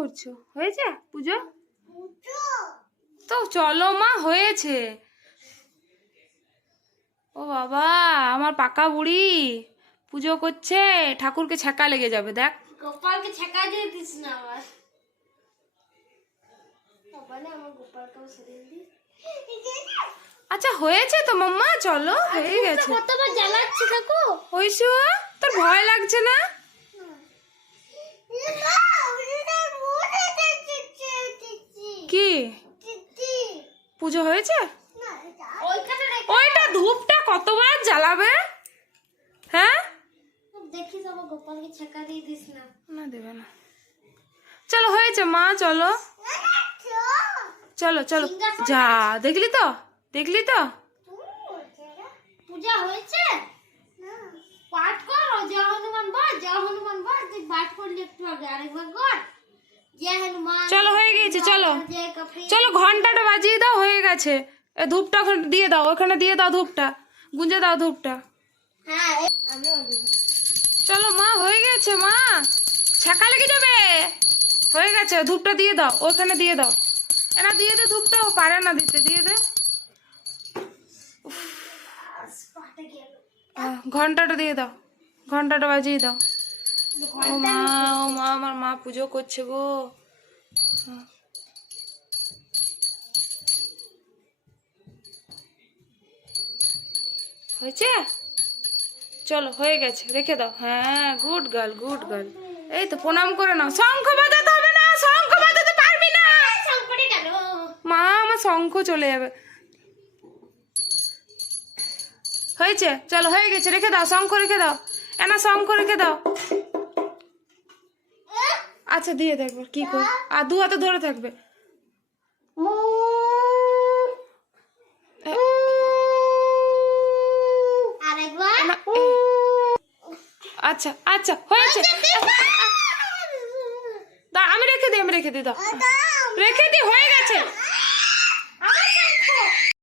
করছো? হয়েছে পুজো? তো চলো মা, হয়েছে। ও বাবা, আমার পাকা বুড়ি পুজো করছে, ঠাকুরকে ছ্যাঁকা লেগে যাবে। দেখ, গোপালকে ছ্যাঁকা দিয়ে দিস না আবার। আমার গোপালকেও সেদিন দিস। আচ্ছা হয়েছে তো মাম্মা, চলো হয়ে গেছে। কতবার জ্বালাচ্ছি কাকু? হইসু, তোর ভয় লাগছে না? কি পুজো হয়েছে? ওইটা ধূপটা কতবার জ্বালাবে? হ্যাঁ দেখিস আমার গোপালকে ছ্যাঁকা দিয়ে দিস না। না, দেবে না। চলো হয়েছে মা, চলো চলো চলো। যা, দেখলি তো, দেখলি তো। পূজা হয়েছে? পাঠ কর, জয় হনুমান বল, জয় হনুমান বল। তুই পাঠ করলি একটু আগে, আরেকবার কর। জয় হনুমান। চলো হয়ে গেছে, চলো চলো, ঘন্টাটা বাজিয়ে দাও, হয়ে গেছে। এ ধূপটা ওখানে দিয়ে দাও, ওখানে দিয়ে দাও ধূপটা, গুঁজে দাও ধূপটা। হ্যাঁ আমিও দিই। চলো মা, হয়ে গেছে মা, ছ্যাঁকা লেগে যাবে। হয়ে গেছে, ধূপটা দিয়ে দাও, ওখানে দিয়ে দাও। এনা দিয়ে দে ধূপটা, ও পারে না দিতে, দিয়ে দে। ঘন্টাটা দিয়ে দাও, ঘন্টাটা বাজিয়ে দাও। ও মা, ও মা, আমার মা পুজো করছে গো। হয়েছে? চলো হয়ে গেছে, রেখে দাও। হ্যাঁ, গুড গার্ল, গুড গার্ল। এই তো প্রণাম করে নাও। শঙ্খ বাজাতে হবে না, শঙ্খ বাজাতে পারবি না। সংকটে গেল মা, আমার শঙ্খ চলে যাবে। হয়েছে, চলো হয়ে গেছে, রেখে দাও, শঙ্খ রেখে দাও। এনা শঙ্খ রেখে দাও। আচ্ছা দিয়ে দেখবো কি কর, আর দু হাতে ধরে থাকবে। আরেকবার। আচ্ছা আচ্ছা হয়েছে। আমি রেখে দিই, আমি রেখে দিই, দাও রেখে দিই, হয়ে গেছে।